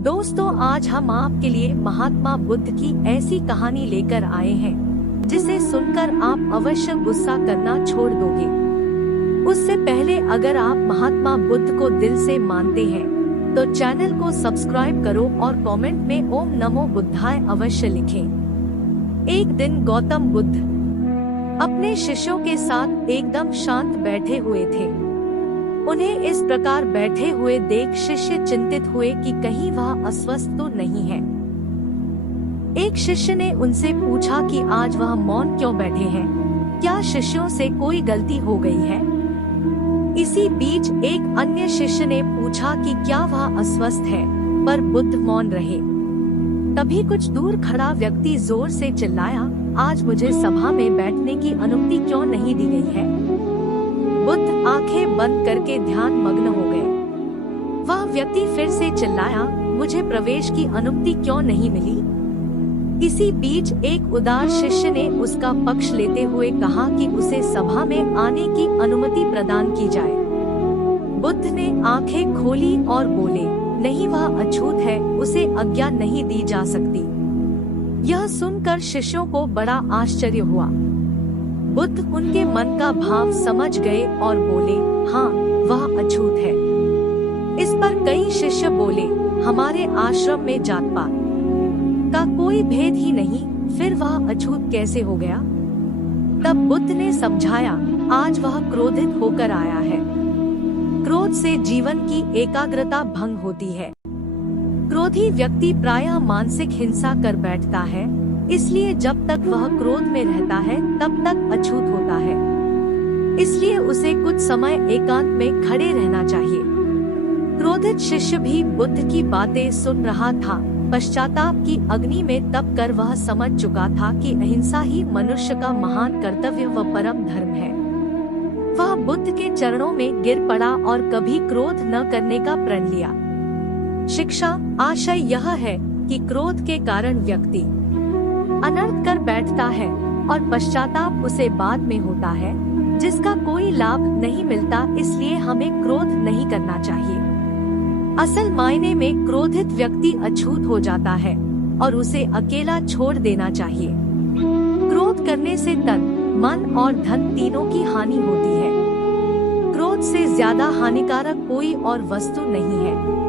दोस्तों, आज हम आपके लिए महात्मा बुद्ध की ऐसी कहानी लेकर आए हैं जिसे सुनकर आप अवश्य गुस्सा करना छोड़ दोगे। उससे पहले अगर आप महात्मा बुद्ध को दिल से मानते हैं तो चैनल को सब्सक्राइब करो और कमेंट में ओम नमो बुद्धाय अवश्य लिखें। एक दिन गौतम बुद्ध अपने शिष्यों के साथ एकदम शांत बैठे हुए थे। उन्हें इस प्रकार बैठे हुए देख शिष्य चिंतित हुए कि कहीं वह अस्वस्थ तो नहीं है। एक शिष्य ने उनसे पूछा कि आज वह मौन क्यों बैठे हैं, क्या शिष्यों से कोई गलती हो गई है। इसी बीच एक अन्य शिष्य ने पूछा कि क्या वह अस्वस्थ है, पर बुद्ध मौन रहे। तभी कुछ दूर खड़ा व्यक्ति जोर से चिल्लाया, आज मुझे सभा में बैठने की अनुमति क्यों नहीं दी गई है। बुद्ध आंखें बंद करके ध्यान मग्न हो गए। वह व्यक्ति फिर से चिल्लाया, मुझे प्रवेश की अनुमति क्यों नहीं मिली। इसी बीच एक उदार शिष्य ने उसका पक्ष लेते हुए कहा कि उसे सभा में आने की अनुमति प्रदान की जाए। बुद्ध ने आंखें खोली और बोले, नहीं, वह अछूत है, उसे आज्ञा नहीं दी जा सकती। यह सुनकर शिष्यों को बड़ा आश्चर्य हुआ। बुद्ध उनके मन का भाव समझ गए और बोले, हाँ, वह अछूत है। इस पर कई शिष्य बोले, हमारे आश्रम में जात पात का कोई भेद ही नहीं, फिर वह अछूत कैसे हो गया। तब बुद्ध ने समझाया, आज वह क्रोधित होकर आया है। क्रोध से जीवन की एकाग्रता भंग होती है। क्रोधी व्यक्ति प्रायः मानसिक हिंसा कर बैठता है, इसलिए जब तक वह क्रोध में रहता है तब तक अछूत होता है। इसलिए उसे कुछ समय एकांत में खड़े रहना चाहिए। क्रोधित शिष्य भी बुद्ध की बातें सुन रहा था। पश्चाताप की अग्नि में तप कर वह समझ चुका था कि अहिंसा ही मनुष्य का महान कर्तव्य व परम धर्म है। वह बुद्ध के चरणों में गिर पड़ा और कभी क्रोध न करने का प्रण लिया। शिक्षा आशय यह है कि क्रोध के कारण व्यक्ति अनर्थ कर बैठता है और पश्चाताप उसे बाद में होता है, जिसका कोई लाभ नहीं मिलता। इसलिए हमें क्रोध नहीं करना चाहिए। असल मायने में क्रोधित व्यक्ति अछूत हो जाता है और उसे अकेला छोड़ देना चाहिए। क्रोध करने से तन, मन और धन तीनों की हानि होती है। क्रोध से ज्यादा हानिकारक कोई और वस्तु नहीं है।